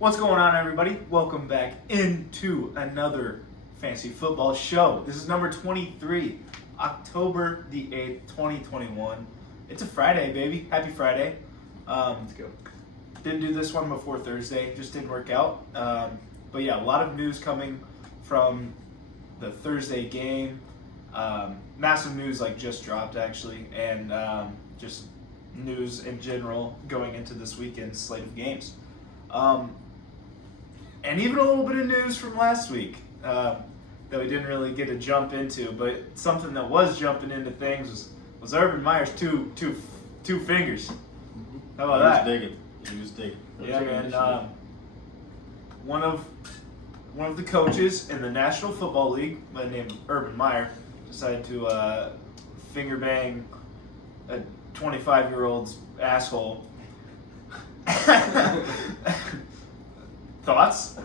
What's going on, everybody? Welcome back into another fantasy football show. This is number 23, October the 8th, 2021. It's a Friday, baby. Happy Friday. Let's go. Didn't do this one before Thursday. Just didn't work out. But yeah, a lot of news coming from the Thursday game. Massive news just dropped, actually. And just news in general going into this weekend's slate of games. And even a little bit of news from last week that we didn't really get to jump into, but something that was jumping into things was Urban Meyer's two fingers. How about that? He was digging. Yeah, man. One of the coaches in the National Football League, by the name of Urban Meyer, decided to finger bang a 25-year-old's asshole. Thoughts?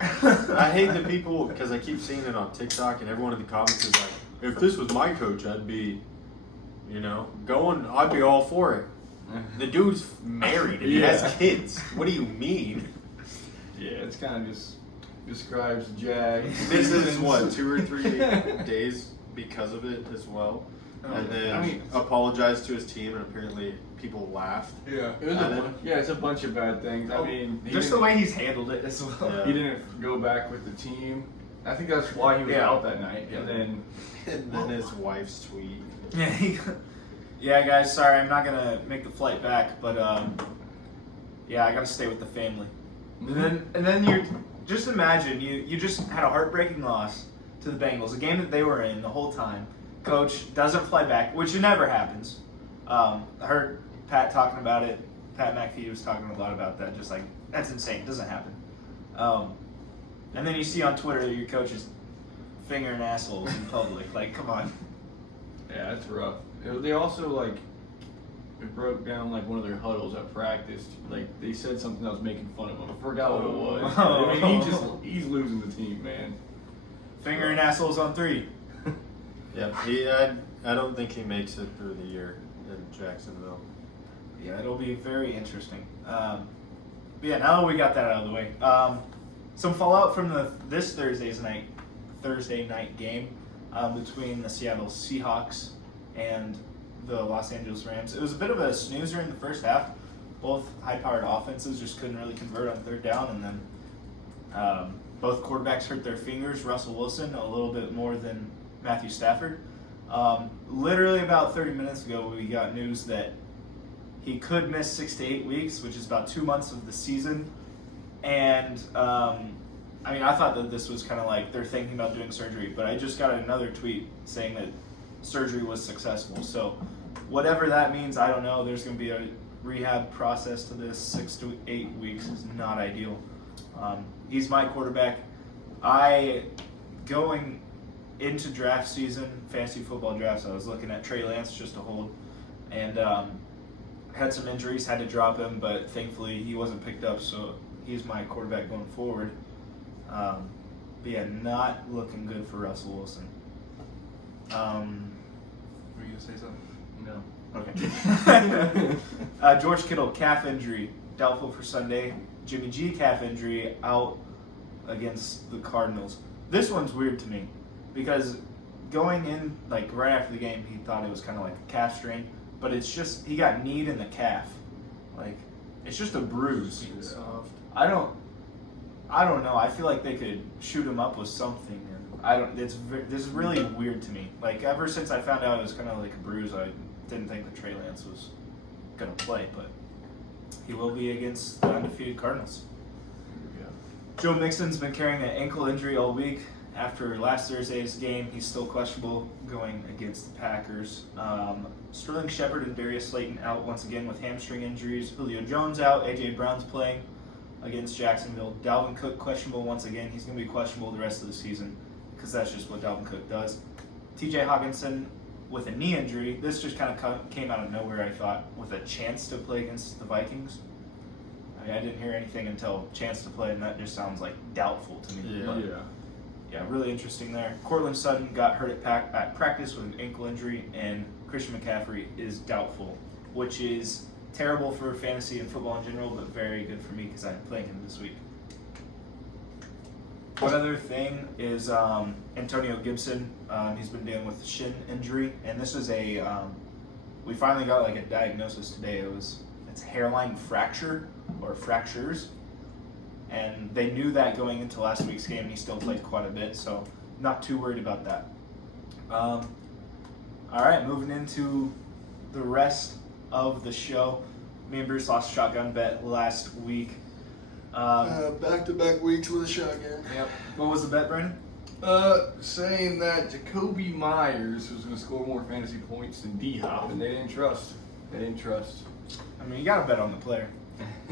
I hate the people because I keep seeing it on TikTok and everyone in the comments is like, if this was my coach, I'd be, I'd be all for it. The dude's married and he has kids. What do you mean? Yeah, it's kind of just describes Jag. This is what, 2 or 3 days because of it as well. And then apologized to his team, and apparently people laughed. Yeah, it's a bunch of bad things. I mean, just the way he's handled it as well. Yeah. He didn't go back with the team. I think that's why he was out that night. Yeah. And then his wife's tweet. Yeah, guys. Sorry, I'm not gonna make the flight back, but I gotta stay with the family. Mm-hmm. And then you just imagine you just had a heartbreaking loss to the Bengals, a game that they were in the whole time. Coach doesn't fly back, which never happens. I heard Pat talking about it. Pat McAfee was talking a lot about that. Just like, that's insane. It doesn't happen. And then you see on Twitter that your coach is fingering assholes in public. Like, come on. Yeah, that's rough. They also it broke down one of their huddles at practice. They said something that was making fun of him. I forgot what it was. I mean, he's losing the team, man. Fingering assholes on 3. Yeah, I don't think he makes it through the year in Jacksonville. Yeah, it'll be very interesting. But yeah, now that we got that out of the way, some fallout from this Thursday night game between the Seattle Seahawks and the Los Angeles Rams. It was a bit of a snoozer in the first half. Both high-powered offenses just couldn't really convert on third down, and then both quarterbacks hurt their fingers. Russell Wilson a little bit more than Matthew Stafford. Literally about 30 minutes ago, we got news that he could miss 6 to 8 weeks, which is about 2 months of the season. And I thought that this was kind of they're thinking about doing surgery, but I just got another tweet saying that surgery was successful. So whatever that means, I don't know. There's going to be a rehab process to this. 6 to 8 weeks is not ideal. He's my quarterback. Going into draft season, fantasy football drafts, I was looking at Trey Lance just to hold, and had some injuries, had to drop him, but thankfully he wasn't picked up, so he's my quarterback going forward. But yeah, not looking good for Russell Wilson. Were you gonna say something? No. Okay. George Kittle, calf injury, doubtful for Sunday. Jimmy G, calf injury, out against the Cardinals. This one's weird to me, because going in, right after the game, he thought it was kind of like a calf strain, but it's just, he got kneed in the calf. It's just a bruise. I don't know. I feel like they could shoot him up with something. This is really weird to me. Ever since I found out it was kind of like a bruise, I didn't think that Trey Lance was going to play, but he will be against the undefeated Cardinals. Yeah. Joe Mixon's been carrying an ankle injury all week. After last Thursday's game, he's still questionable going against the Packers. Sterling Shepard and Darius Slayton out once again with hamstring injuries. Julio Jones out. A.J. Brown's playing against Jacksonville. Dalvin Cook questionable once again. He's going to be questionable the rest of the season because that's just what Dalvin Cook does. T.J. Hawkinson with a knee injury. This just kind of came out of nowhere, I thought, with a chance to play against the Vikings. I didn't hear anything until chance to play, and that just sounds doubtful to me. Yeah, really interesting there. Cortland Sutton got hurt at practice with an ankle injury, and Christian McCaffrey is doubtful, which is Terrible for fantasy and football in general, but very good for me because I'm playing him this week. One other thing is Antonio Gibson. He's been dealing with shin injury, and this is we finally got like a diagnosis today. It's hairline fracture or fractures, and they knew that going into last week's game. And he still played quite a bit, so not too worried about that. All right, moving into the rest of the show. Me and Bruce lost shotgun bet last week. Back-to-back weeks with a shotgun. Yep. What was the bet, Brandon? Saying that Jacoby Myers was going to score more fantasy points than D-Hop, and they didn't trust. I mean, you got to bet on the player.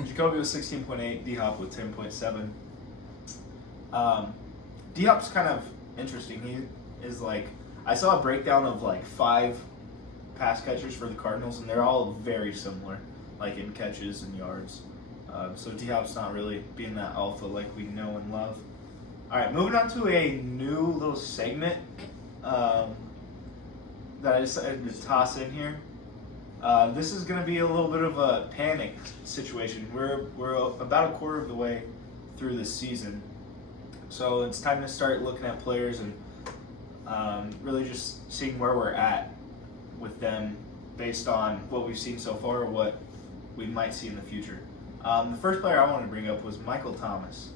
Jacoby was 16.8, D-Hop with 10.7. D-Hop's kind of interesting. He is like, I saw a breakdown of like 5 pass catchers for the Cardinals, and they're all very similar, like in catches and yards. So D-Hop's not really being that alpha like we know and love. All right, moving on to a new little segment that I decided to toss in here. This is going to be a little bit of a panic situation. We're about a quarter of the way through this season, so it's time to start looking at players and really just seeing where we're at with them based on what we've seen so far or what we might see in the future. The first player I wanted to bring up was Michael Thomas.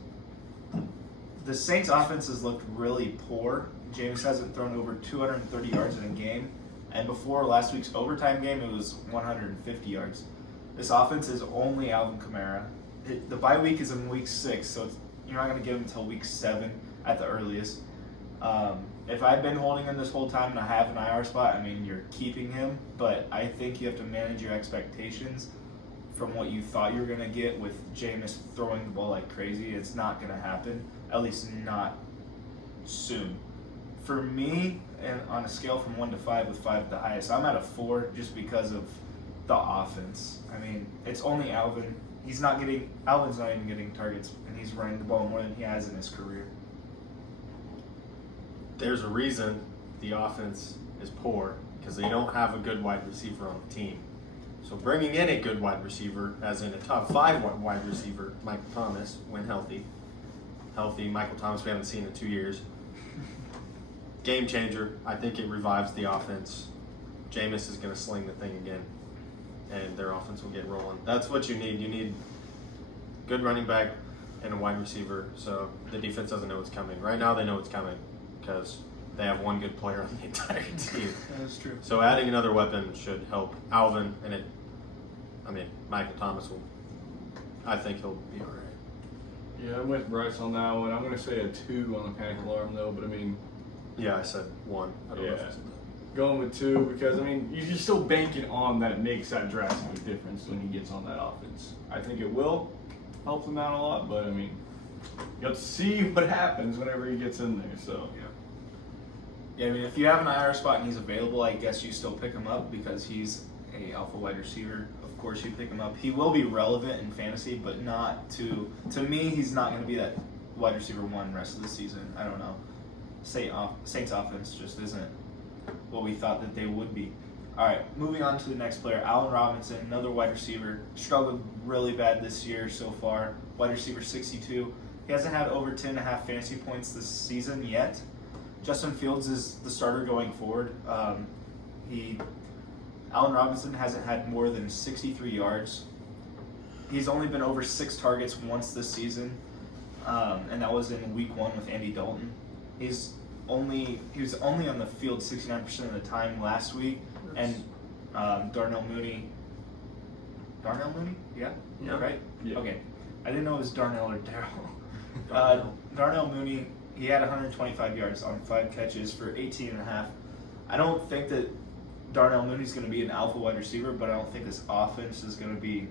The Saints' offense has looked really poor. James hasn't thrown over 230 yards in a game, and before last week's overtime game, it was 150 yards. This offense is only Alvin Kamara. The bye week is in week 6, so you're not going to get him until week 7 at the earliest. If I've been holding him this whole time and I have an IR spot, I mean, you're keeping him, but I think you have to manage your expectations from what you thought you were going to get with Jameis throwing the ball like crazy. It's not going to happen, at least not soon. For me, and on a scale from 1 to 5, with 5 the highest, I'm at a 4 just because of the offense. I mean, it's only Alvin. Alvin's not even getting targets, and he's running the ball more than he has in his career. There's a reason the offense is poor, because they don't have a good wide receiver on the team. So bringing in a good wide receiver, as in a top 5 wide receiver, Michael Thomas, when healthy. Michael Thomas we haven't seen in 2 years. Game changer. I think it revives the offense. Jameis is going to sling the thing again, and their offense will get rolling. That's what you need. You need good running back and a wide receiver, so the defense doesn't know what's coming. Right now they know what's coming because they have one good player on the entire team. That is true. So adding another weapon should help Alvin, and Michael Thomas I think he'll be all right. Yeah, I'm with Bryce on that one. I'm going to say a 2 on the panic alarm, though, but I mean... Yeah, I said 1. I don't know if it's going with 2 because, I mean, you're still banking on that it makes that drastic difference when he gets on that offense. I think it will help him out a lot, but, I mean, you have to see what happens whenever he gets in there, so... Yeah, I mean, if you have an IR spot and he's available, I guess you still pick him up because he's a alpha wide receiver. Of course, you pick him up. He will be relevant in fantasy, but not to me, he's not going to be that wide receiver 1 rest of the season. I don't know. Saints offense just isn't what we thought that they would be. All right, moving on to the next player, Allen Robinson, another wide receiver. Struggled really bad this year so far. Wide receiver 62. He hasn't had over 10.5 fantasy points this season yet. Justin Fields is the starter going forward. Allen Robinson hasn't had more than 63 yards. He's only been over 6 targets once this season, and that was in week 1 with Andy Dalton. He was only on the field 69% of the time last week, and Darnell Mooney. Yeah? Right? Yeah. Okay. I didn't know it was Darnell or Darryl. Darnell Mooney, he had 125 yards on 5 catches for 18.5. I don't think that Darnell Mooney's going to be an alpha wide receiver, but I don't think this offense is going to be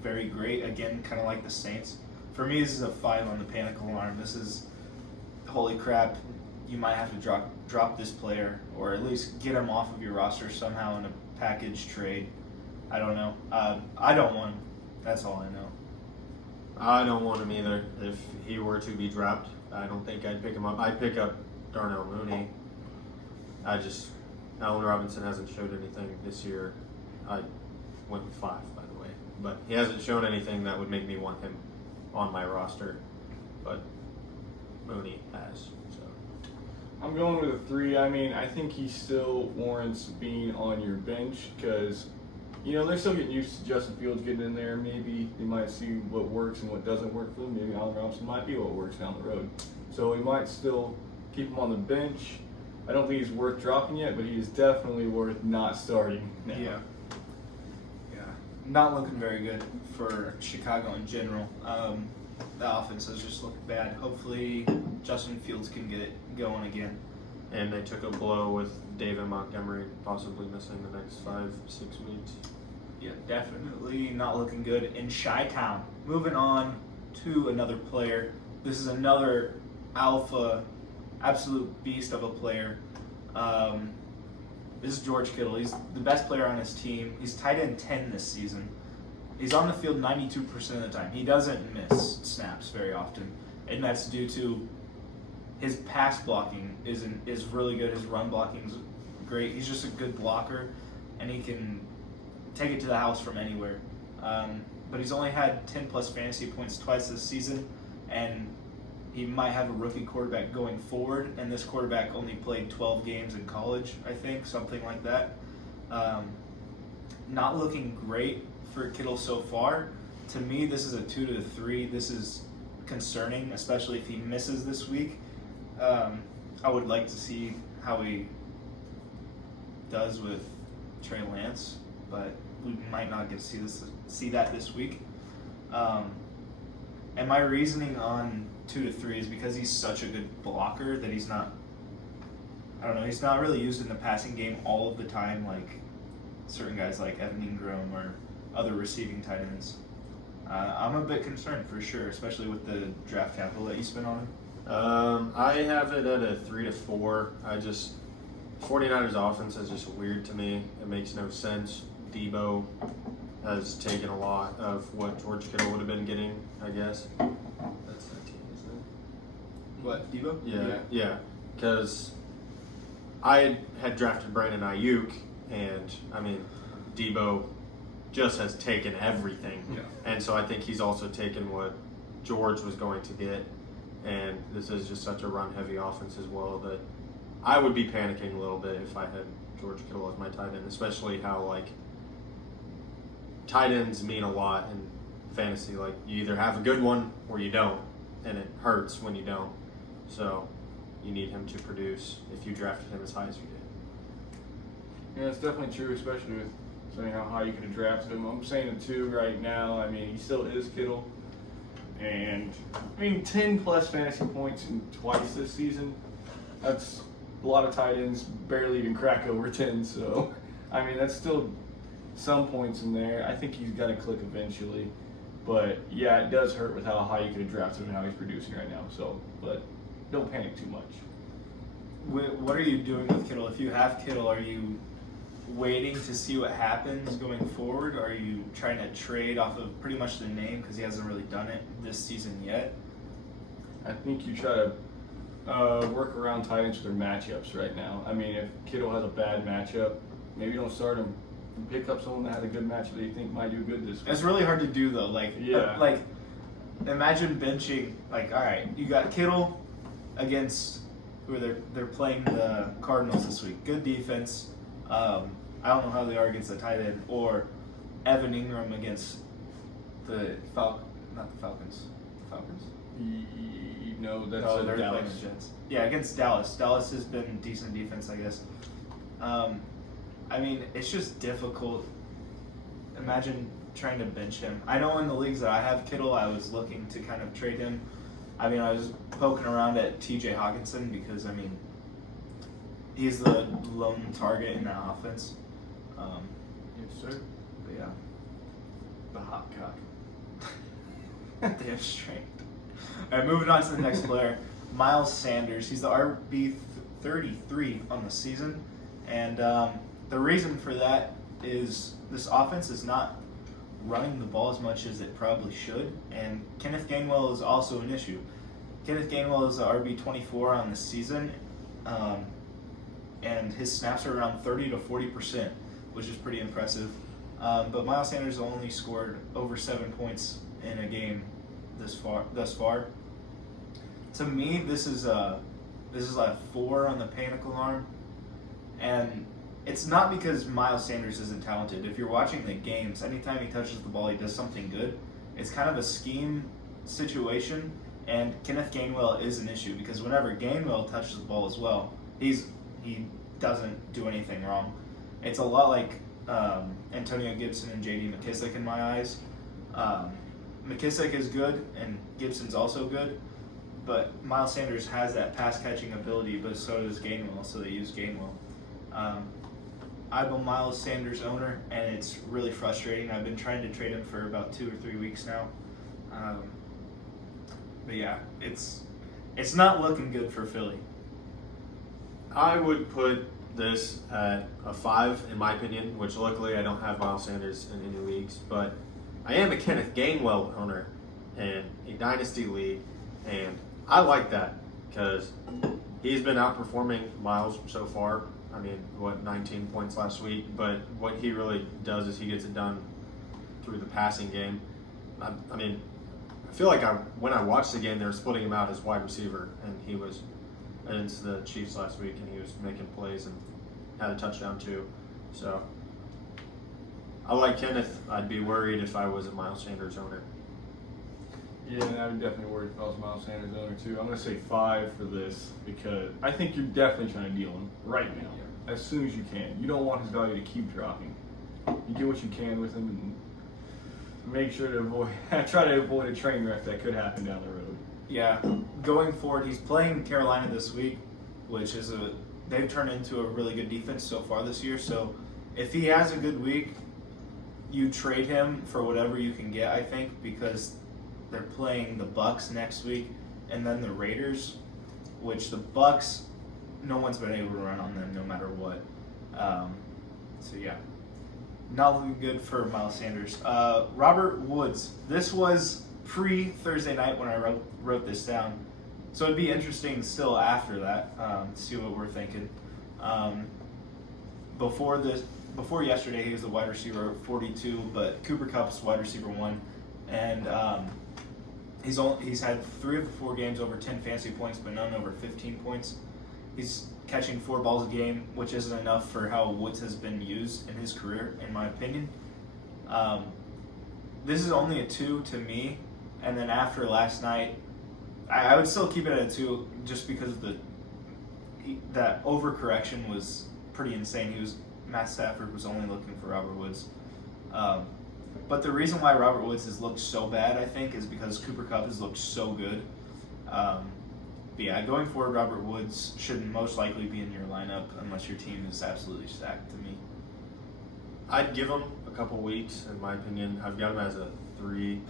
very great. Again, kind of like the Saints. For me, this is a 5 on the panic alarm. This is, holy crap, you might have to drop this player or at least get him off of your roster somehow in a package trade. I don't know. I don't want him. That's all I know. I don't want him either. If he were to be dropped, I don't think I'd pick him up. I'd pick up Darnell Mooney. Allen Robinson hasn't showed anything this year. went with 5, by the way. But he hasn't shown anything that would make me want him on my roster. But Mooney has. So I'm going with a 3. I mean, I think he still warrants being on your bench because, they're still getting used to Justin Fields getting in there. Maybe they might see what works and what doesn't work for them. Maybe Allen Robinson might be what works down the road. So we might still keep him on the bench. I don't think he's worth dropping yet, but he is definitely worth not starting now. Yeah. Not looking very good for Chicago in general. The offense has just looked bad. Hopefully, Justin Fields can get it going again. And they took a blow with David Montgomery possibly missing the next 5-6 weeks. Yeah, definitely not looking good in Chi-Town. Moving on to another player. This is another alpha, absolute beast of a player. This is George Kittle. He's the best player on his team. He's tight end 10 this season. He's on the field 92% of the time. He doesn't miss snaps very often, and that's due to his pass blocking is really good. His run blocking is great. He's just a good blocker, and he can take it to the house from anywhere. But he's only had 10-plus fantasy points twice this season, and he might have a rookie quarterback going forward, and this quarterback only played 12 games in college, I think, something like that. Not looking great for Kittle so far. To me, this is a 2 to 3. This is concerning, especially if he misses this week. I would like to see how he does with Trey Lance, but we might not get to see that this week. And my reasoning on 2 to 3 is because he's such a good blocker that he's not really used in the passing game all of the time like certain guys like Evan Ingram or other receiving tight ends. I'm a bit concerned for sure, especially with the draft capital that you spent on him. I have it at a 3 to 4. 49ers offense is just weird to me. It makes no sense. Debo has taken a lot of what George Kittle would have been getting, I guess. That's that team, isn't it? What, Debo? Yeah. Because I had drafted Brandon Ayuk, and Debo just has taken everything. Yeah. And so I think he's also taken what George was going to get. And this is just such a run-heavy offense as well that I would be panicking a little bit if I had George Kittle as my tight end, especially how, tight ends mean a lot in fantasy. You either have a good one or you don't, and it hurts when you don't. So you need him to produce if you drafted him as high as you did. Yeah, it's definitely true, especially with saying how high you could have drafted him. I'm saying a 2 right now. He still is Kittle. And 10-plus fantasy points in twice this season. That's a lot of tight ends barely even crack over 10. So, that's still some points in there. I think he's going to click eventually. But, yeah, it does hurt with how high you could have drafted him and how he's producing right now. So, but don't panic too much. What are you doing with Kittle? If you have Kittle, are you waiting to see what happens going forward? Or are you trying to trade off of pretty much the name because he hasn't really done it this season yet? I think you try to work around tight ends with their matchups right now. If Kittle has a bad matchup, maybe you don't start him. Pick up someone that has a good matchup that you think might do good this week. It's really hard to do though. Imagine benching. All right, you got Kittle against who they're playing the Cardinals this week. Good defense. I don't know how they are against the tight end, or Evan Ingram against the Falcons. No, that's they're Dallas. playing the Jets. Yeah, against Dallas. Dallas has been decent defense, I guess. It's just difficult. Imagine trying to bench him. I know in the leagues that I have Kittle, I was looking to kind of trade him. I was poking around at T.J. Hawkinson because, he's the lone target in that offense. Yes, sir. But yeah, the hot cock. Damn straight. All right, moving on to the next player, Miles Sanders. He's the RB 33 on the season, and the reason for that is this offense is not running the ball as much as it probably should, and Kenneth Gainwell is also an issue. Kenneth Gainwell is the RB 24 on the season, and his snaps are around 30 to 40%, which is pretty impressive. But Miles Sanders only scored over 7 points in a game thus far. To me, this is a 4 on the panic alarm, and it's not because Miles Sanders isn't talented. If you're watching the games, anytime he touches the ball, he does something good. It's kind of a scheme situation, and Kenneth Gainwell is an issue because whenever Gainwell touches the ball as well, he doesn't do anything wrong. It's a lot like Antonio Gibson and J.D. McKissick in my eyes. McKissick is good, and Gibson's also good, but Miles Sanders has that pass-catching ability, but so does Gainwell, so they use Gainwell. I'm a Miles Sanders owner, and it's really frustrating. I've been trying to trade him for about 2 or 3 weeks now. But yeah, it's not looking good for Philly. I would put this at a 5 in my opinion, which luckily I don't have Miles Sanders in any leagues, but I am a Kenneth Gainwell owner in a dynasty league, and I like that because he's been outperforming Miles so far. 19 points last week, but what he really does is he gets it done through the passing game. I feel like when I watched the game, they were splitting him out as wide receiver, and he was against the Chiefs last week, and he was making plays and had a touchdown too. So I like Kenneth. I'd be worried if I was a Miles Sanders owner. Yeah, and I'd be definitely worried if I was a Miles Sanders owner too. I'm going to say 5 for this because I think you're definitely trying to deal him right now, as soon as you can. You don't want his value to keep dropping. You get what you can with him and make sure to try to avoid a train wreck that could happen down the road. Yeah, going forward, he's playing Carolina this week, which is they've turned into a really good defense so far this year. So if he has a good week, you trade him for whatever you can get, I think, because they're playing the Bucks next week and then the Raiders, which the Bucks, no one's been able to run on them no matter what. So yeah, not looking good for Miles Sanders. Robert Woods. This was pre-Thursday night when I wrote this down. So it'd be interesting still after that to see what we're thinking. Before yesterday, he was the wide receiver 42, but Cooper Kupp's wide receiver 1, and he's had 3 of the 4 games over 10 fantasy points, but none over 15 points. He's catching 4 balls a game, which isn't enough for how Woods has been used in his career, in my opinion. This is only a 2 to me, and then after last night, I would still keep it at a 2 just because of that overcorrection was pretty insane. Matt Stafford was only looking for Robert Woods. But the reason why Robert Woods has looked so bad, I think, is because Cooper Kupp has looked so good. But yeah, going forward, Robert Woods should most likely be in your lineup unless your team is absolutely stacked to me. I'd give him a couple weeks, in my opinion. I've got him as a 3,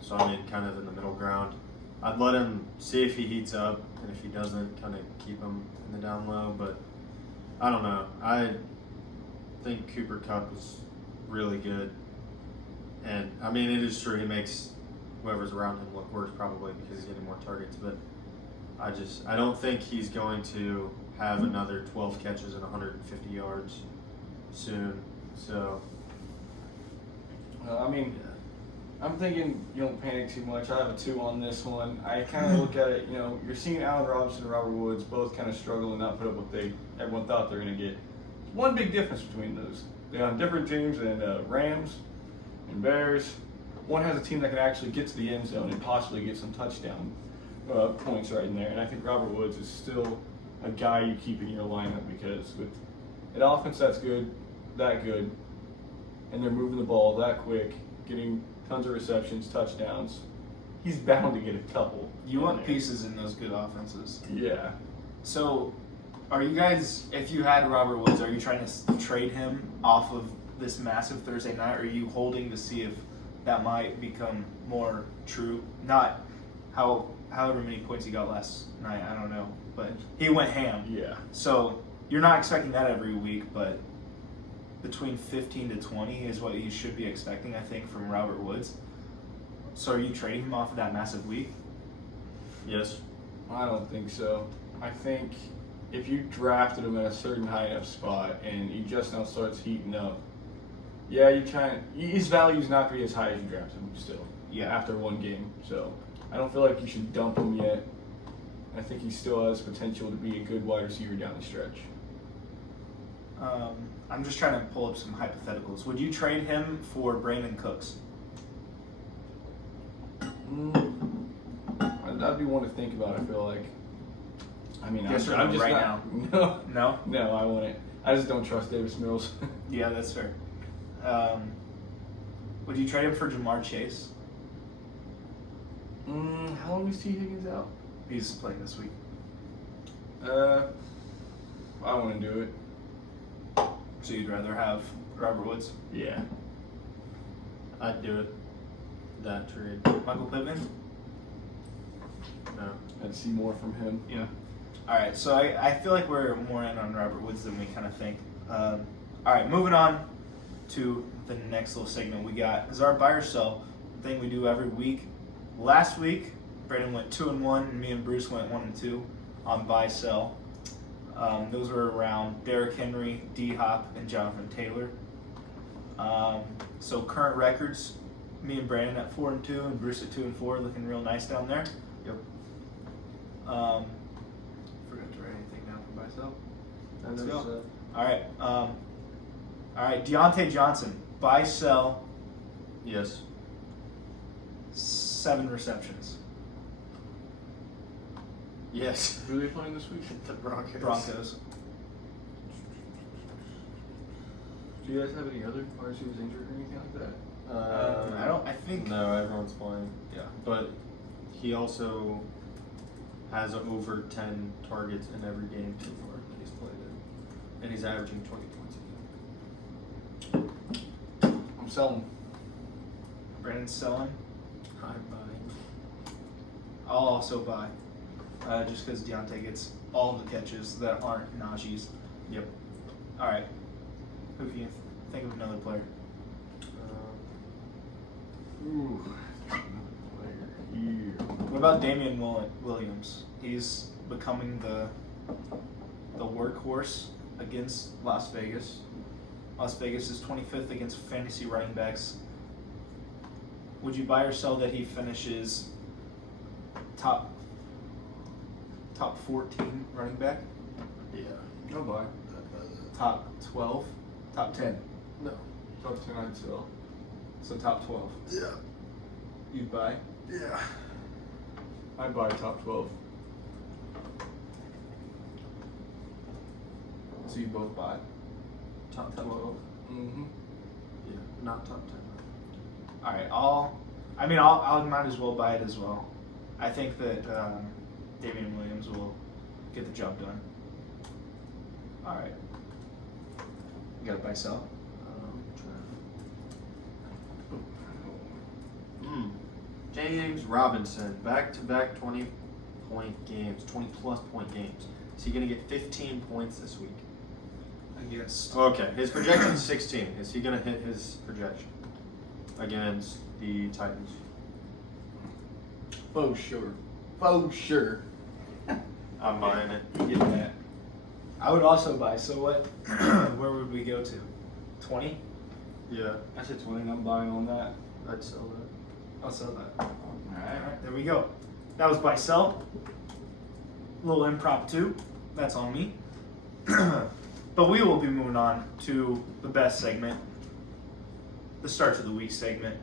so I'm kind of in the middle ground. I'd let him see if he heats up, and if he doesn't, kind of keep him in the down low. But I don't know. I think Cooper Kupp is really good. And, it is true. He makes whoever's around him look worse probably because he's getting more targets. But I don't think he's going to have another 12 catches and 150 yards soon. So, I'm thinking you don't panic too much. I have a 2 on this one. I kind of look at it, you're seeing Allen Robinson and Robert Woods both kind of struggle and not put up what everyone thought they were going to get. One big difference between those. They're on different teams, and Rams and Bears. One has a team that can actually get to the end zone and possibly get some touchdown points right in there. And I think Robert Woods is still a guy you keep in your lineup because with an offense that's good, and they're moving the ball that quick, getting tons of receptions, touchdowns, he's bound to get a couple. You want pieces in those good offenses. Yeah. So, are you guys, if you had Robert Woods, are you trying to trade him off of this massive Thursday night, or are you holding to see if that might become more true? Not however many points he got last night, I don't know, but he went ham. Yeah. So, you're not expecting that every week, but between 15 to 20 is what you should be expecting, I think, from Robert Woods. So are you trading him off of that massive week? Yes. I don't think so. I think if you drafted him at a certain high enough spot and he just now starts heating up, Yeah, you're trying. His value's not going to be as high as you draft him still. Yeah. After one game, so I don't feel like you should dump him yet. I think he still has potential to be a good wide receiver down the stretch. I'm just trying to pull up some hypotheticals. Would you trade him for Brandon Cooks? That'd be one to think about. I feel like. I mean, Yes or I'm no just right not, No? No, I wouldn't. I just don't trust Davis Mills. Yeah, that's fair. Would you trade him for Jamar Chase? How long is T. Higgins out? He's playing this week. I want to do it. So you'd rather have Robert Woods? Yeah. I'd do it. That trade. Michael Pittman? No. I'd see more from him. Yeah. All right, so I feel like we're more in on Robert Woods than we kind of think. All right, moving on to the next little segment we got is our buy or sell thing we do every week. Last week, Brandon went 2-1, and me and Bruce went 1-2 on buy sell. Those were around Derrick Henry, D Hop, and Jonathan Taylor. So current records, me and Brandon at 4-2, and Bruce at 2-4, looking real nice down there. Yep. Forgot to write anything down for buy sell. Let's go. All right, Deontay Johnson, buy sell, Yes. 7 receptions. Yes. Who are they playing this week? The Broncos. Broncos. Do you guys have any other wide receivers injured or anything like that? I think. No, everyone's playing. Yeah. But he also has over 10 targets in every game so far that he's played in. And he's averaging 20 points a game. I'm selling. Brandon's selling. I'm buying. I'll also buy. Just because Deontay gets all the catches that aren't Najee's. Yep. All right. Who can you think of another player? Ooh. What about Damian Williams? He's becoming the workhorse against Las Vegas. Las Vegas is 25th against fantasy running backs. Would you buy or sell that he finishes top 14 running back? Yeah. No buy. Top 12? Top 10? No. Top 10 I'd sell. So top 12. Yeah. You'd buy? Yeah. I'd buy top 12. So you both buy? Top 12. Mm-hmm. Yeah. Not top 10. All right, I might as well buy it as well. I think that Damian Williams will get the job done. All right. You got to buy sell? James Robinson, back-to-back 20-point games, 20-plus point games. Is he going to get 15 points this week? I guess. Okay, his projection is 16. Is he going to hit his projection against the Titans? For sure. I'm buying it. You get that. I would also buy. So what? Where would we go to? 20? Yeah, I said 20 and I'm buying on that. I'd sell that. I'll sell that. All right. There we go. That was buy sell. A little impromptu. That's on me. But we will be moving on to the best segment, the Starts of the Week segment.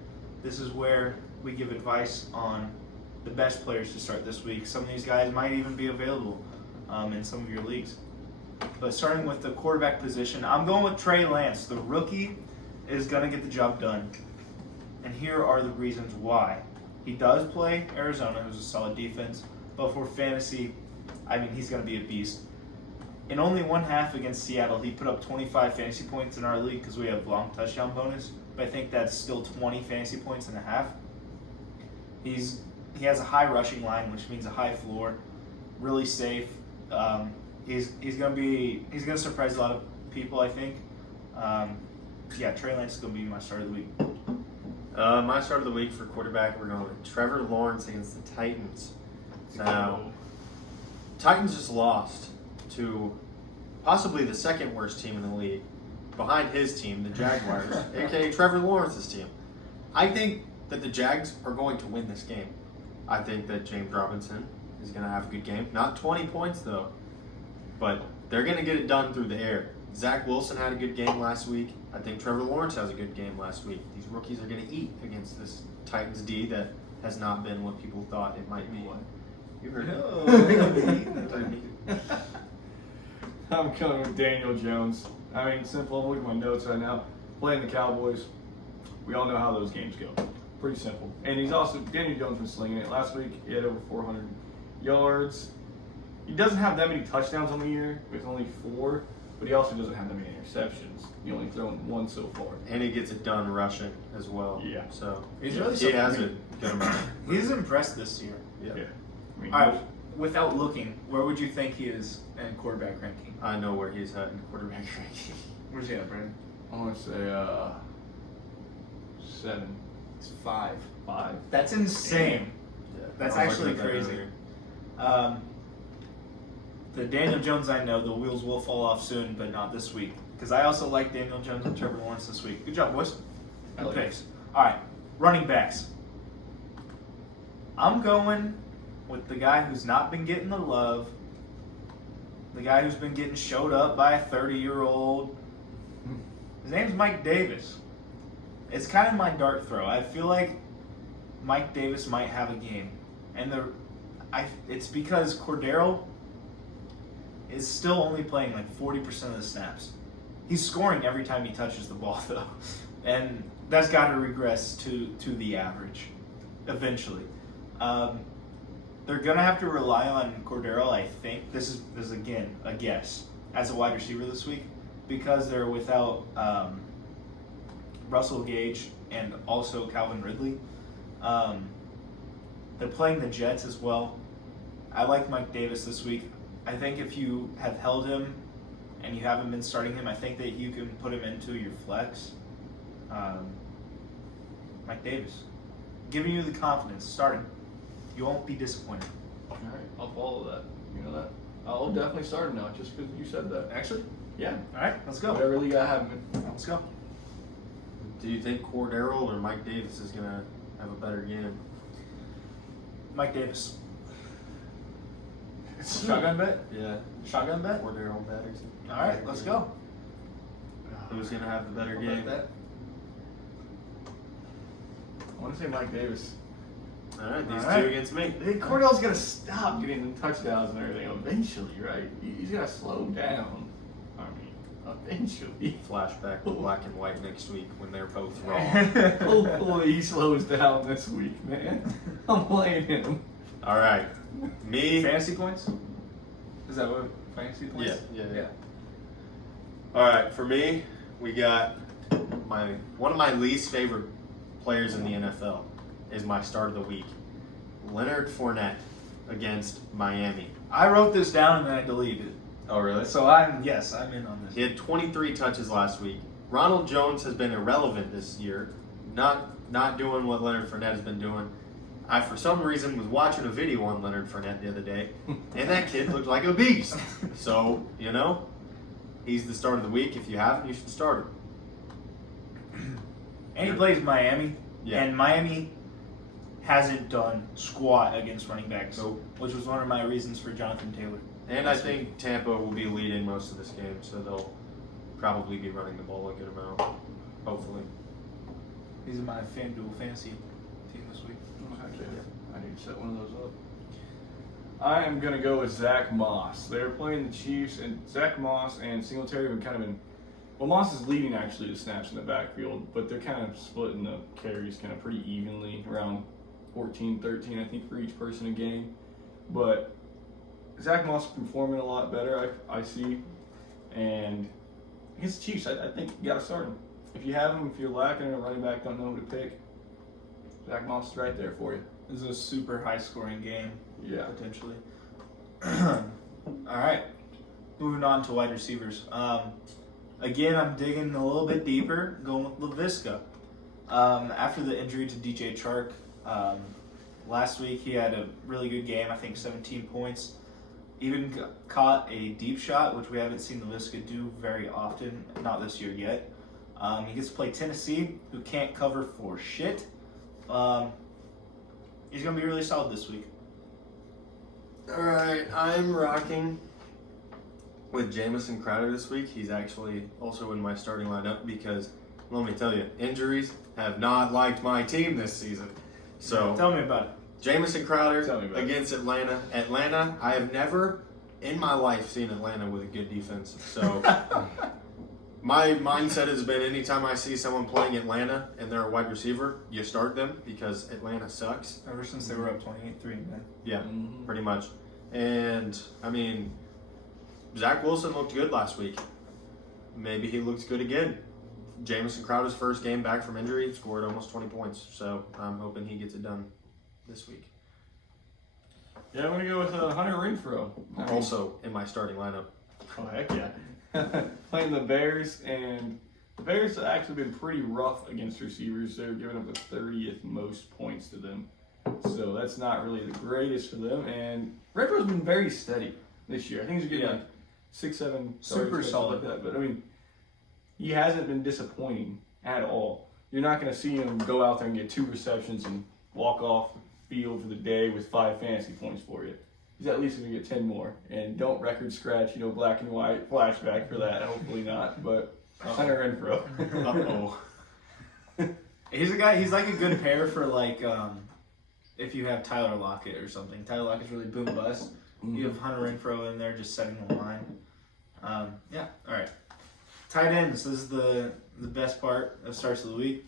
This is where we give advice on the best players to start this week. Some of these guys might even be available in some of your leagues. But starting with the quarterback position, I'm going with Trey Lance. The rookie is going to get the job done. And here are the reasons why. He does play Arizona, who's a solid defense. But for fantasy, he's going to be a beast. In only one half against Seattle, he put up 25 fantasy points in our league because we have long touchdown bonus. But I think that's still 20 fantasy points and a half. He has a high rushing line, which means a high floor, really safe. He's gonna surprise a lot of people, I think. Trey Lance is gonna be my start of the week. My start of the week for quarterback, we're going with Trevor Lawrence against the Titans. Now, Titans just lost to possibly the second worst team in the league, behind his team, the Jaguars, aka Trevor Lawrence's team. I think that the Jags are going to win this game. I think that James Robinson is going to have a good game. Not 20 points though, but they're going to get it done through the air. Zach Wilson had a good game last week. I think Trevor Lawrence has a good game last week. These rookies are going to eat against this Titans D that has not been what people thought it might be. You heard it. I'm going with Daniel Jones. I mean, simple. I'm looking at my notes right now. Playing the Cowboys, we all know how those games go. Pretty simple. And he's also, Daniel Jones been slinging it. Last week, he had over 400 yards. He doesn't have that many touchdowns on the year, with only 4, but he also doesn't have that many interceptions. He only thrown 1 so far. And he gets it done rushing as well. Yeah. So He's really he has something. a good amount. He's impressed this year. Yeah. I mean, All right, without looking, where would you think he is in quarterback ranking? I know where he's at in quarterback ranking. Where's he at, Brandon? I want to say 7. It's 5. 5. That's insane. Yeah. That's I was actually looking at that crazy. earlier. The Daniel Jones I know, the wheels will fall off soon, but not this week. Because I also like Daniel Jones and Trevor Lawrence this week. Good job, boys. I Good like picks. All right, running backs. I'm going with the guy who's not been getting the love, the guy who's been getting showed up by a 30-year-old. His name's Mike Davis. It's kind of my dart throw. I feel like Mike Davis might have a game. And it's because Cordero is still only playing like 40% of the snaps. He's scoring every time he touches the ball, though. And that's got to regress to the average eventually. They're going to have to rely on Cordero, I think. This is again, a guess, as a wide receiver this week, because they're without Russell Gage and also Calvin Ridley. They're playing the Jets as well. I like Mike Davis this week. I think if you have held him and you haven't been starting him, I think that you can put him into your flex. Mike Davis, giving you the confidence, start him. You won't be disappointed. All right, I'll follow that. You know that? I'll definitely start him now, just because you said that. Actually, Yeah. all right, let's go. Whatever league I have him in. Let's go. Do you think Cordero or Mike Davis is going to have a better game? Mike Davis. Shotgun bet? Yeah. Shotgun bet? Cordero better. All right, let's go. Who's going to have the better We'll bet game? that. I want to say Mike Davis. All right, these All right. two against me. Hey, Cordell's gonna stop getting touchdowns and everything eventually, right? He's gonna slow down. I mean, eventually. Flashback to black and white next week when they're both wrong. Hopefully he slows down this week, man. I'm playing him. All right, me. Fantasy points? Is that what fantasy points? Yeah. All right, for me, we got one of my least favorite players in the NFL is my start of the week, Leonard Fournette against Miami. I wrote this down and then I deleted it. Oh, really? So I'm in on this. He had 23 touches last week. Ronald Jones has been irrelevant this year, not doing what Leonard Fournette has been doing. I, for some reason, was watching a video on Leonard Fournette the other day, and that kid looked like a beast. So, he's the start of the week. If you have him, you should start him. And he plays Miami. Yeah. And Miami hasn't done squat against running backs, Nope. which was one of my reasons for Jonathan Taylor. And I think Tampa will be leading most of this game, so they'll probably be running the ball a good amount, hopefully. He's in my FanDuel fantasy team this week. I need to set one of those up. I am gonna go with Zach Moss. They're playing the Chiefs, and Zach Moss and Singletary have kind of been. Well, Moss is leading actually the snaps in the backfield, but they're kind of splitting the carries kind of pretty evenly, around 14, 13, I think, for each person a game. But Zach Moss is performing a lot better, I see. And against the Chiefs, I think you got to start him. If you have him, if you're lacking a running back, don't know who to pick, Zach Moss is right there for you. This is a super high scoring game. Yeah. Potentially. All right. Moving on to wide receivers. Again, I'm digging a little bit deeper, going with LaVisca. After the injury to DJ Chark, last week he had a really good game, I think 17 points. even caught a deep shot, which we haven't seen Laviska do very often, not this year yet. He gets to play Tennessee, who can't cover for shit. He's going to be really solid this week. All right, I'm rocking with Jamison Crowder this week. He's actually also in my starting lineup because, let me tell you, injuries have not liked my team this season. So Tell me about it. Jamison Crowder Tell me about against Atlanta. Atlanta, I have never in my life seen Atlanta with a good defense. So my mindset has been anytime I see someone playing Atlanta and they're a wide receiver, you start them because Atlanta sucks. Ever since they were up 28-3, man. Yeah, pretty much. And, I mean, Zach Wilson looked good last week. Maybe he looks good again. Jamison Crowder's first game back from injury scored almost 20 points. So I'm hoping he gets it done this week. Yeah, I'm going to go with Hunter Renfrow. Also in my starting lineup. Oh, heck yeah. Playing the Bears, and the Bears have actually been pretty rough against receivers. They're giving up the 30th most points to them. So that's not really the greatest for them. And Renfrow's been very steady this year. I think he's getting like 6-7 Super targets, solid. like that. But I mean, he hasn't been disappointing at all. You're not going to see him go out there and get 2 receptions and walk off the field for the day with 5 fantasy points for you. He's at least going to get 10 more. And don't record scratch, black and white flashback for that. Hopefully not. But Hunter Renfrow. Uh-oh. He's a guy, he's like a good pair for like, if you have Tyler Lockett or something. Tyler Lockett's really boom bust. You have Hunter Renfrow in there just setting the line. Yeah, all right. Tight ends, this is the best part of starts of the week.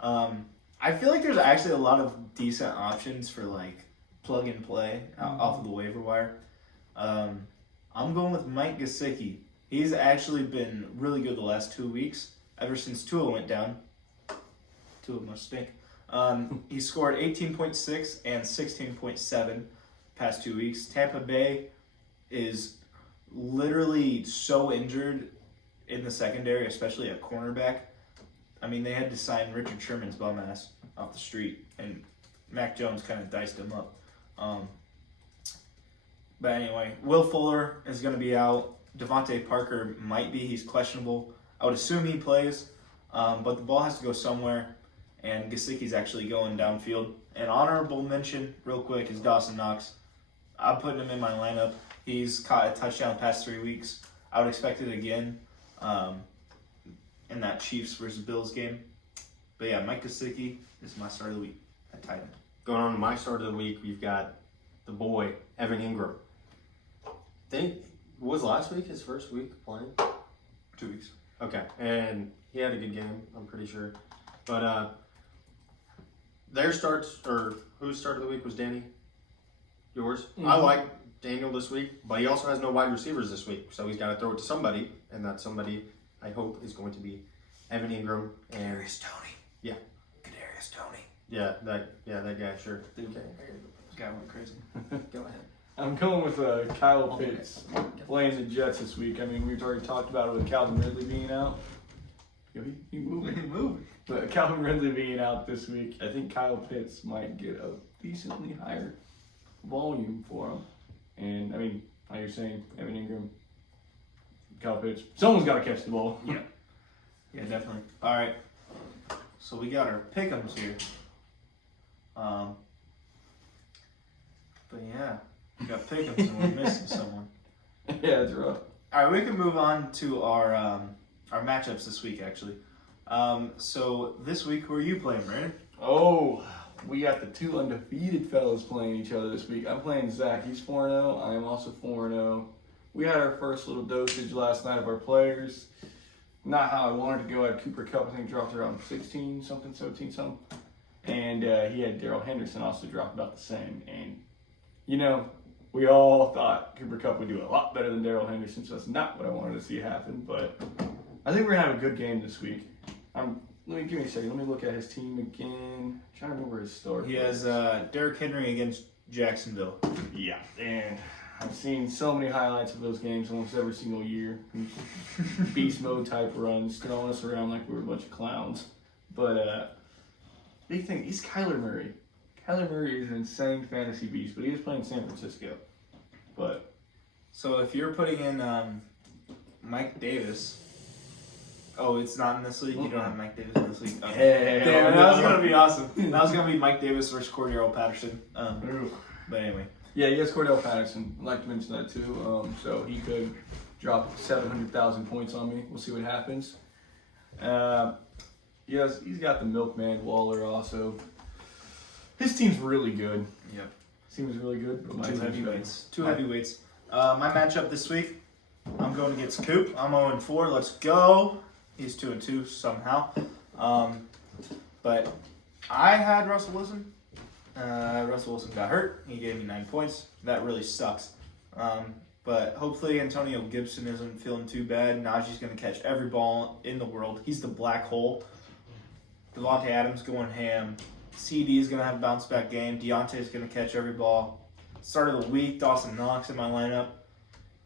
I feel like there's actually a lot of decent options for like plug and play off of the waiver wire. I'm going with Mike Gesicki. He's actually been really good the last 2 weeks, ever since Tua went down. Tua must stink. He scored 18.6 and 16.7 past 2 weeks. Tampa Bay is literally so injured in the secondary, especially at cornerback. I mean, they had to sign Richard Sherman's bum ass off the street, and Mac Jones kind of diced him up. But anyway, Will Fuller is going to be out. Devontae Parker might be. He's questionable. I would assume he plays, but the ball has to go somewhere, and Gesicki's actually going downfield. An honorable mention, real quick, is Dawson Knox. I'm putting him in my lineup. He's caught a touchdown the past 3 weeks. I would expect it again in that Chiefs versus Bills game. But yeah, Mike Gesicki is my start of the week at tight end. Going on to my start of the week, we've got the boy, Evan Ingram. Was last week his first week playing? 2 weeks. Okay, and he had a good game, I'm pretty sure. But whose start of the week was Danny? Yours? Mm-hmm. I like Daniel this week, but he also has no wide receivers this week, so he's got to throw it to somebody, and that somebody, I hope, is going to be Evan Ingram and Kadarius Toney. Yeah. Kadarius Toney. Yeah, that guy, sure. Okay. This guy went crazy. Go ahead. I'm going with Kyle Pitts playing the Jets this week. I mean, we've already talked about it with Calvin Ridley being out. Yo, he moving. But Calvin Ridley being out this week, I think Kyle Pitts might get a decently higher volume for him. And, I mean, how you're saying, Evan Ingram, Kyle Pitts, someone's got to catch the ball. Yeah. Yeah, definitely. All right. So we got our pick'ems here. But yeah, we got pick'ems and we're missing someone. Yeah, it's rough. All right, we can move on to our matchups this week, actually. So this week, who are you playing, Brandon? Oh, we got the 2 undefeated fellas playing each other this week. I'm playing Zach. He's 4-0. I am also 4-0. We had our first little dosage last night of our players. Not how I wanted to go. I had Cooper Kupp, I think, dropped around 16 something, 17 something. And he had Darrell Henderson also drop about the same. And, we all thought Cooper Kupp would do a lot better than Darrell Henderson, so that's not what I wanted to see happen. But I think we're going to have a good game this week. Give me a second. Let me look at his team again. I'm trying to remember his start. He has Derrick Henry against Jacksonville. Yeah, and I've seen so many highlights of those games almost every single year. Beast mode type runs, throwing us around like we were a bunch of clowns. But big thing, he's Kyler Murray. Kyler Murray is an insane fantasy beast, but he is playing San Francisco. But So if you're putting in Mike Davis, it's not in this league. You don't have Mike Davis in this league. Okay. Damn, that was gonna be awesome. That was gonna be Mike Davis versus Cordero Patterson. But anyway. Yeah, he has Cordell Patterson. I'd like to mention that too. So he could drop 700,000 points on me. We'll see what happens. Yes, he's got the milkman Waller also. His team's really good. Yep. His team is really good. But Two heavyweights. My matchup this week, I'm going against Coop. I'm 0-4. Let's go. He's 2-2 somehow. But I had Russell Wilson. Russell Wilson got hurt. He gave me 9 points. That really sucks. But hopefully Antonio Gibson isn't feeling too bad. Najee's going to catch every ball in the world. He's the black hole. Devontae Adams going ham. CD is going to have a bounce back game. Deontay's going to catch every ball. Start of the week, Dawson Knox in my lineup.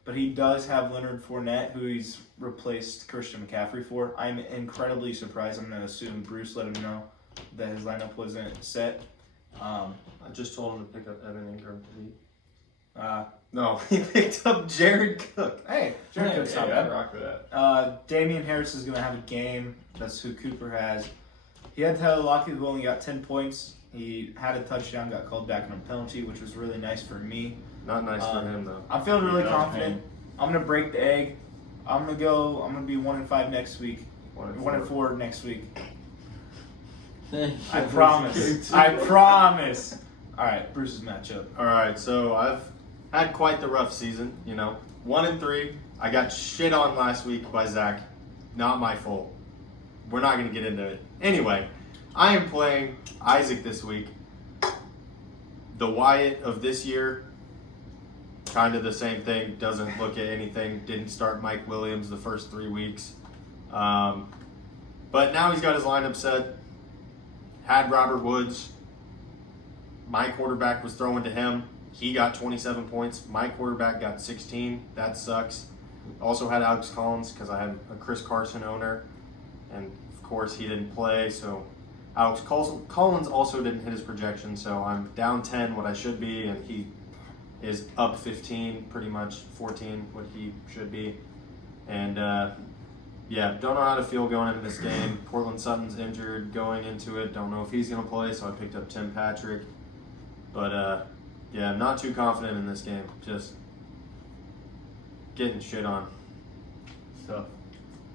But he does have Leonard Fournette, who he's replaced Christian McCaffrey for. I'm incredibly surprised. I'm going to assume Bruce let him know that his lineup wasn't set. I just told him to pick up Evan Ingram. No, he picked up Jared Cook. Hey, Jared Cook's not bad. Rock for that. Damian Harris is going to have a game. That's who Cooper has. He had Tyler Lockett, who only got 10 points. He had a touchdown, got called back on a penalty, which was really nice for me. Not nice for him, though. I'm feeling really confident. I'm going to break the egg. I'm going to be 1-5 next week. 1-4 next week. I promise. I promise. All right, Bruce's matchup. All right, so I've had quite the rough season. 1-3. I got shit on last week by Zach. Not my fault. We're not going to get into it. Anyway, I am playing Isaac this week. The Wyatt of this year, kind of the same thing. Doesn't look at anything. Didn't start Mike Williams the first 3 weeks. But now he's got his lineup set. Had Robert Woods. My quarterback was throwing to him. He got 27 points. My quarterback got 16. That sucks. Also had Alex Collins because I had a Chris Carson owner. And, of course, he didn't play. So Alex Collins also didn't hit his projection. So I'm down 10 what I should be. And he is up 15, pretty much 14 what he should be. And, don't know how to feel going into this game. Cortland Sutton's injured going into it. Don't know if he's going to play, so I picked up Tim Patrick. But, I'm not too confident in this game. Just getting shit on. So,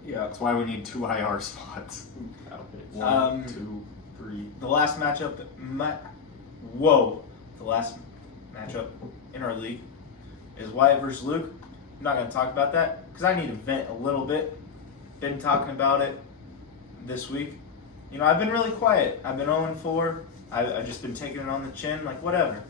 yeah. That's why we need 2 IR spots. Okay. 1, 2, 3. The last matchup, in our league is Wyatt versus Luke. I'm not going to talk about that because I need to vent a little bit. Been talking about it this week. I've been really quiet. I've been 0-4. I've just been taking it on the chin, like whatever.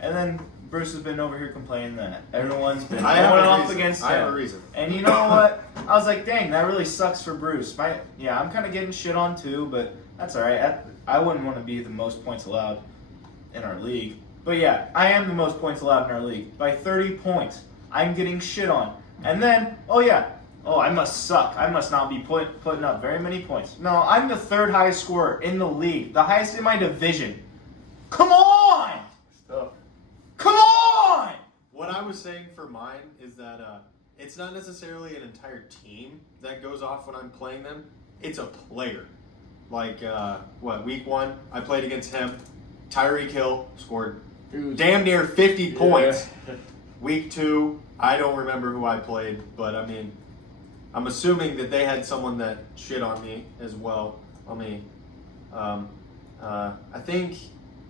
And then Bruce has been over here complaining that everyone's been going off against him. I have a reason. And you know what? I was like, dang, that really sucks for Bruce. I'm kind of getting shit on too, but that's all right. I wouldn't want to be the most points allowed in our league. But yeah, I am the most points allowed in our league by 30 points. I'm getting shit on. And then, I must suck. I must not be putting up very many points. No, I'm the 3rd highest scorer in the league. The highest in my division. Come on! Stuff. Come on! What I was saying for mine is that it's not necessarily an entire team that goes off when I'm playing them. It's a player. Like, week 1, I played against him. Tyreek Hill scored damn near 50 points. Week 2, I don't remember who I played, but I'm assuming that they had someone that shit on me as well. I think,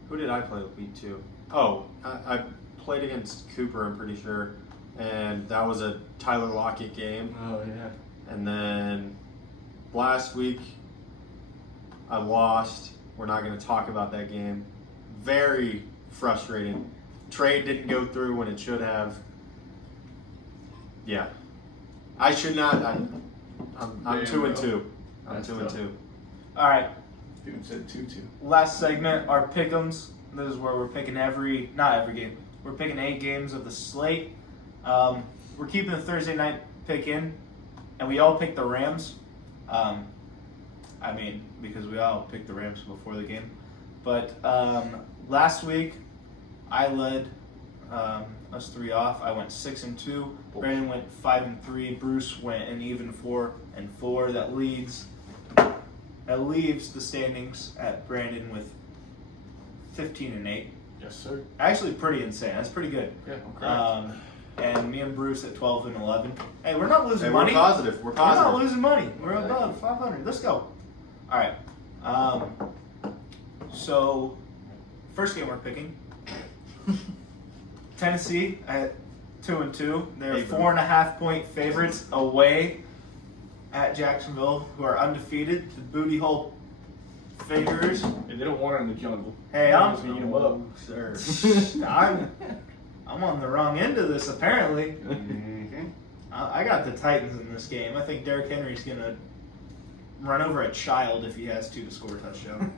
who did I play with week 2? I played against Cooper, I'm pretty sure, and that was a Tyler Lockett game. Oh, yeah. And then last week, I lost. We're not going to talk about that game. Very frustrating. Trade didn't go through when it should have. Yeah. I should not. I'm 2-2. I'm 2-2. All right. Dude said 2-2. Last segment, our pick'ems. This is where we're picking not every game. We're picking 8 games of the slate. We're keeping the Thursday night pick in, and we all picked the Rams. Because we all picked the Rams before the game. But last week, I led Us 3 off. I went 6-2. Brandon went 5-3. Bruce went an even 4-4. That leaves the standings at Brandon with 15-8. Yes, sir. Actually, pretty insane. That's pretty good. Yeah, I'm correct. And me and Bruce at 12-11. Hey, we're not losing Hey, money. we're positive. We're positive. We're not losing money. We're above 500. Let's go. All right. So, first game we're picking. Tennessee at 2-2. They're 4.5-point favorites away at Jacksonville, who are undefeated. The booty hole figures. Hey, they don't want it in the jungle. Hey, They're I'm just gonna eat 'em up. Sir. I'm on the wrong end of this apparently. Mm-hmm. I got the Titans in this game. I think Derrick Henry's gonna run over a child if he has to score a touchdown.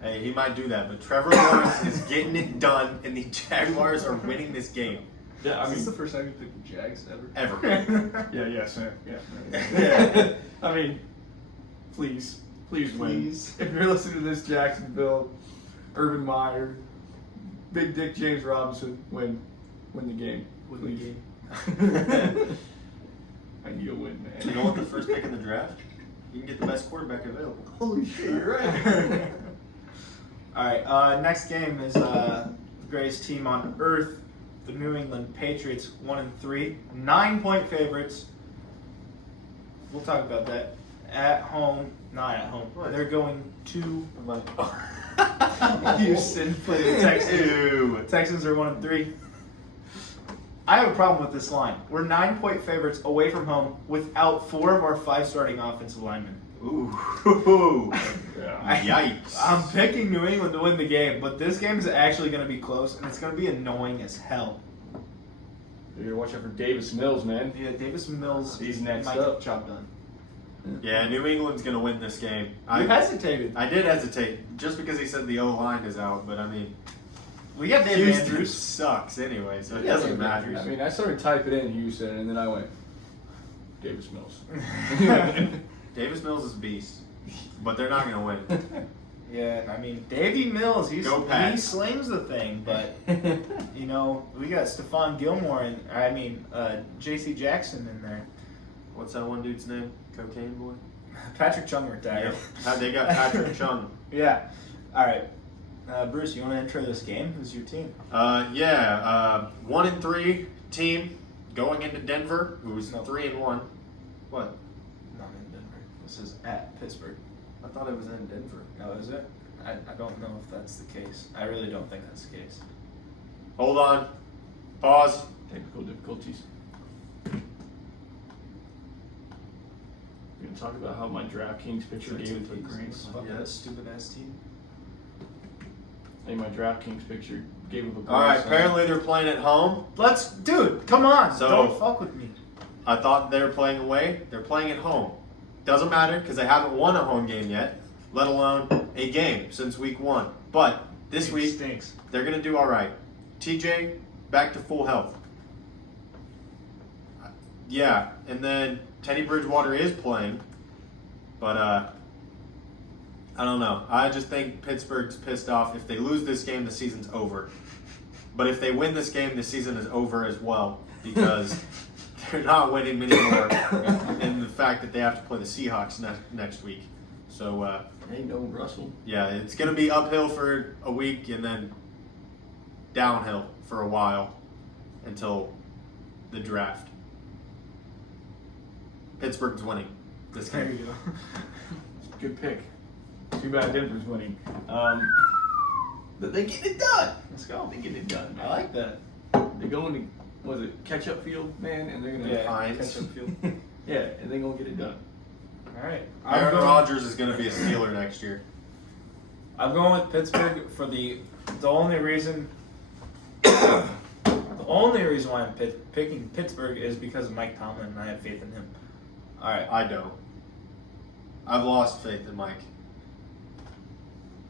Hey, he might do that, but Trevor Lawrence is getting it done, and the Jaguars are winning this game. Yeah, I Is this mean, the first time you picked the Jags ever? Ever. yeah, sir. Yeah. Yeah. I mean, please win. Please. If you're listening to this, Jacksonville, Urban Meyer, Big Dick James Robinson, win the game. Win the Please. game. I need a win, man. You know what? The first pick in the draft, you can get the best quarterback available. Holy shit, you're right. All right. Next game is the greatest team on earth, the New England Patriots, 1-3, 9-point favorites. We'll talk about that. At home, not at home. What? They're going to Houston. Houston, play the Texans. Ew. Texans are 1-3. I have a problem with this line. We're 9-point favorites away from home without 4 of our 5 starting offensive linemen. Ooh. Yeah. Yikes. I'm picking New England to win the game, but this game is actually going to be close, and it's going to be annoying as hell. You gotta watch out for Davis Mills, man. Yeah, Davis Mills He's next might up. get the job done. Yeah, New England's going to win this game. You hesitated. I did hesitate, just because he said the O-line is out, but I mean, We got David Houston Andrews. sucks anyway, so it Yeah, doesn't David matter. Andrews. I mean, I started typing in Houston, and then I went, Davis Mills. Davis Mills is a beast, but they're not going to win. Yeah, I mean, Davy Mills, he Go Pats. slings the thing, but, you know, we got Stephon Gilmore and, J.C. Jackson in there. What's that one dude's name? Cocaine Boy? Patrick Chung retired. They got Patrick Chung. Yeah. All right. Bruce, you want to intro this game? Who's your team? 1-3 team going into Denver, who's 3-1. What? Not in Denver. This is at Pittsburgh. I thought it was in Denver. No, is it? I don't know if that's the case. I really don't think that's the case. Hold on. Pause. Technical difficulties. We're gonna talk about how my DraftKings picture gave it the Grants. Fuck Yeah. that stupid ass team. Hey, my DraftKings picture gave it a All right, Grants. apparently they're playing at home. Dude, come on. So- Don't fuck with me. I thought they were playing away. They're playing at home. Doesn't matter because they haven't won a home game yet, let alone a game since week 1. But this Team week, stinks. they're going to do all right. TJ, back to full health. Yeah, and then Teddy Bridgewater is playing. But, I don't know. I just think Pittsburgh's pissed off. If they lose this game, the season's over. But if they win this game, the season is over as well because they're not winning anymore. And the fact that they have to play the Seahawks next week. So, Ain't no Russell. yeah, it's going to be uphill for a week and then downhill for a while until the draft. Pittsburgh's winning this There game. you go. Good pick. Too bad Denver's winning. But they get it done. Let's go. They get it done, man. I like that. They go into catch-up field, man, and they're gonna Hines. catch up field. yeah, and they're gonna get it done. All right. Aaron Rodgers is going to be a Steeler next year. I'm going with Pittsburgh for the only reason. The only reason why I'm picking Pittsburgh is because of Mike Tomlin, and I have faith in him. All right. I don't. I've lost faith in Mike.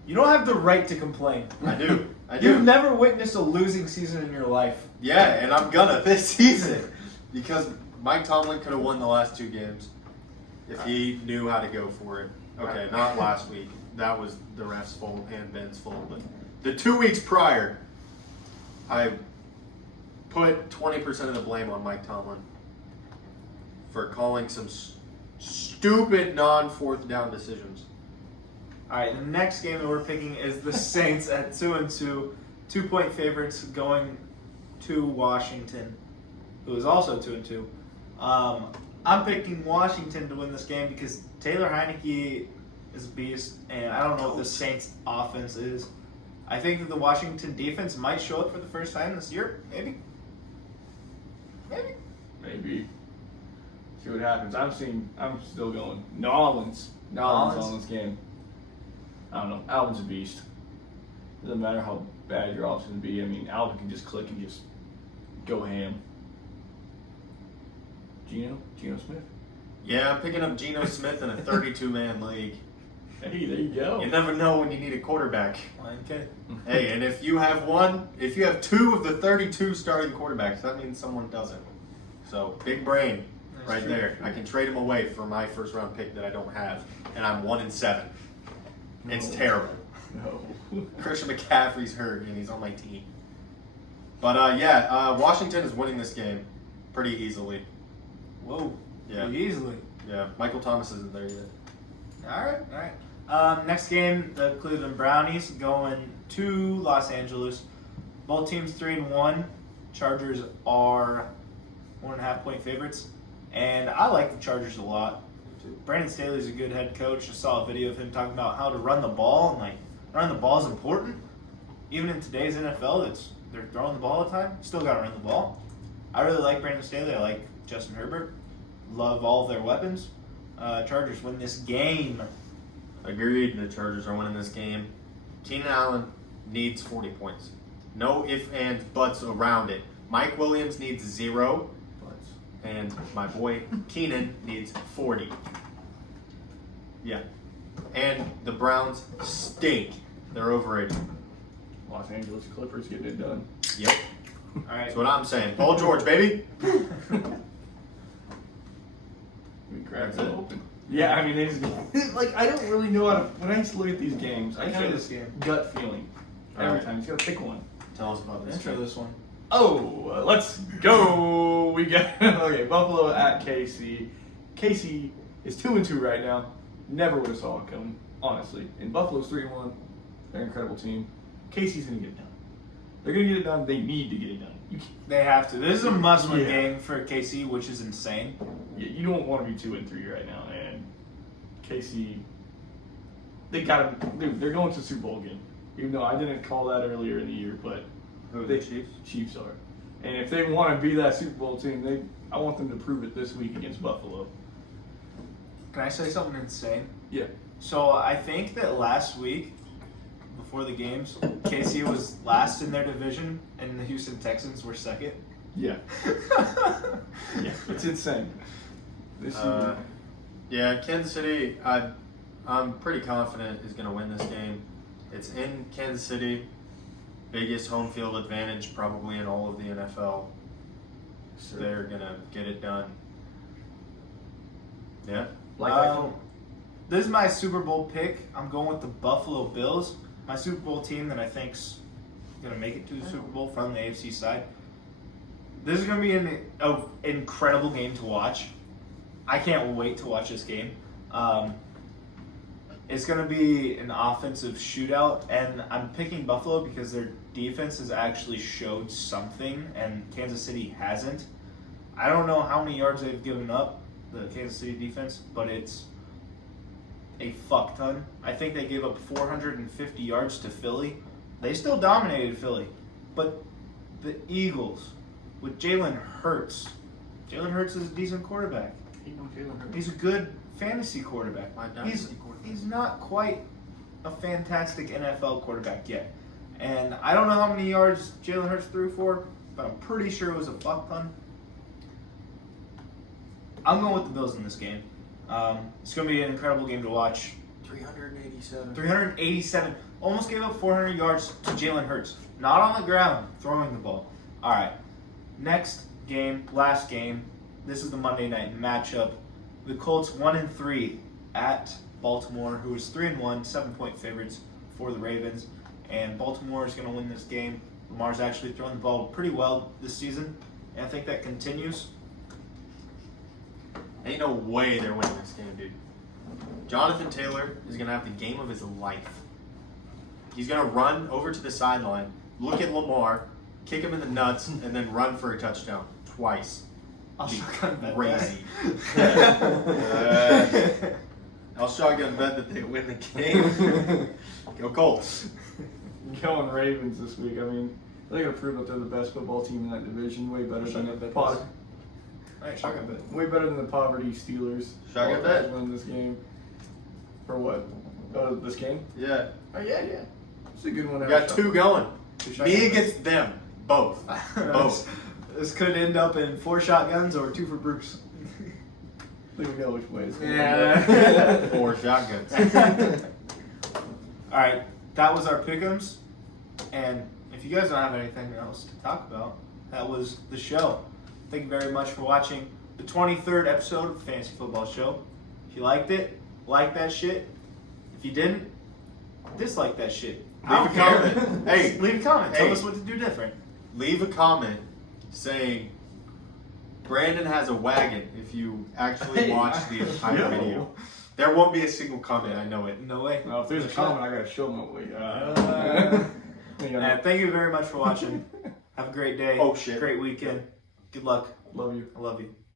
You don't have the right to complain. I do. I do. You've never witnessed a losing season in your life. Yeah, and I'm gonna this season because Mike Tomlin could have won the last 2 games if he knew how to go for it. Okay, not last week. That was the ref's fault and Ben's fault. But the 2 weeks prior, I put 20% of the blame on Mike Tomlin for calling some stupid non-fourth down decisions. All right, the next game that we're picking is the Saints at 2-2, 2-point favorites going to Washington, who is also 2-2. I'm picking Washington to win this game because Taylor Heineke is a beast, and I don't know what the Saints' offense is. I think that the Washington defense might show up for the first time this year. Maybe. See what happens. I'm still going. Nolans on this game. I don't know. Alvin's a beast. Doesn't matter how bad your offense be. I mean, Alvin can just click and just go ham. Geno Smith. Yeah, I'm picking up Geno Smith in a 32-man league. Hey, there you go. You never know when you need a quarterback. Okay. Hey, and if you have two of the 32 starting quarterbacks, that means someone doesn't. So, big brain right there. I can trade him away for my first-round pick that I don't have, and I'm 1-7. It's terrible. No. Christian McCaffrey's hurt, and he's on my team. But, Washington is winning this game pretty easily. Whoa. Yeah. Pretty easily. Yeah, Michael Thomas isn't there yet. All right. Next game, the Cleveland Brownies going to Los Angeles. Both teams 3-1. Chargers are 1.5-point favorites, and I like the Chargers a lot. Brandon Staley's a good head coach. I saw a video of him talking about how to run the ball, and running the ball is important. Even in today's NFL, they're throwing the ball all the time. Still got to run the ball. I really like Brandon Staley. I like Justin Herbert. Love all of their weapons. Chargers win this game. Agreed, the Chargers are winning this game. Keenan Allen needs 40 points. No ifs, ands, buts around it. Mike Williams needs 0. And my boy Keenan needs 40. Yeah. And the Browns stink. They're overrated. Los Angeles Clippers getting it done. Yep. All right. That's what I'm saying. Paul George, baby. We cracked it open. Yeah, I mean, I don't really know how to. When I used to look at these games, I Intro get this game. gut feeling every Alright. time. You gotta pick one. Tell us about this. Intro this one. Oh, let's go. We got okay. Buffalo at KC. KC is 2-2 right now. Never would have saw it coming, honestly. And Buffalo's 3-1. They're an incredible team. KC's gonna get it done. They're gonna get it done. They need to get it done. They have to. This is a must-win Yeah. game for KC, which is insane. You don't want to be 2-3 right now, and KC. They're going to the Super Bowl again. Even though I didn't call that earlier in the year, but Who, the Chiefs? Chiefs are. And if they want to be that Super Bowl team, I want them to prove it this week against Buffalo. Can I say something insane? Yeah. So I think that last week, before the games, KC was last in their division, and the Houston Texans were second. Yeah. Yeah. It's insane. This Yeah, Kansas City, I'm pretty confident is going to win this game. It's in Kansas City. Biggest home field advantage probably in all of the NFL. So they're going to get it done. Yeah. like back home. This is my Super Bowl pick. I'm going with the Buffalo Bills. My Super Bowl team that I think's going to make it to the Super Bowl from the AFC side. This is going to be an incredible game to watch. I can't wait to watch this game. It's going to be an offensive shootout, and I'm picking Buffalo because their defense has actually showed something, and Kansas City hasn't. I don't know how many yards they've given up, the Kansas City defense, but it's a fuck ton. I think they gave up 450 yards to Philly. They still dominated Philly, but the Eagles with Jalen Hurts. Jalen Hurts is a decent quarterback. He's a good fantasy quarterback. He's not quite a fantastic NFL quarterback yet. And I don't know how many yards Jalen Hurts threw for, but I'm pretty sure it was a fuck ton. I'm going with the Bills in this game. It's going to be an incredible game to watch. 387. Almost gave up 400 yards to Jalen Hurts. Not on the ground, throwing the ball. All right. Next game, last game. This is the Monday night matchup. The Colts 1-3 at Baltimore, who is 3-1, 7-point favorites for the Ravens. And Baltimore is going to win this game Lamar's actually throwing the ball pretty well this season, and I think that continues. Ain't no way they're winning this game, dude. Jonathan Taylor is going to have the game of his life. He's going to run over to the sideline, look at Lamar, kick him in the nuts, and then run for a touchdown twice. I'll shotgun bet Crazy. I'll shotgun bet that they win the game. Go Colts. Going Ravens this week. I mean, they're gonna prove that they're the best football team in that division. Way better than the Alright, shotgun bet. way better than the poverty Steelers. Shotgun bet? Win this game. For what? This game? Yeah. Oh yeah. It's a good one. We got two going. Two Me shotgun against them. Both. Both. This could end up in 4 shotguns or 2 for Bruce. I think we know which way it's going. Yeah. 4 shotguns. Alright, that was our pick'ems. And if you guys don't have anything else to talk about, that was the show. Thank you very much for watching the 23rd episode of the Fantasy Football Show. If you liked it, like that shit. If you didn't, dislike that shit. I Leave don't a care. comment. Hey. Leave a comment. Hey. Tell us what to do different. Leave a comment saying Brandon has a wagon if you actually Hey. watch the entire Yo. video. There won't be a single comment, I know it. No way. Well, if there's a comment, I gotta show them what we. And thank you very much for watching. Have a great day. Oh, shit. Great weekend. Good luck. Love you. I love you.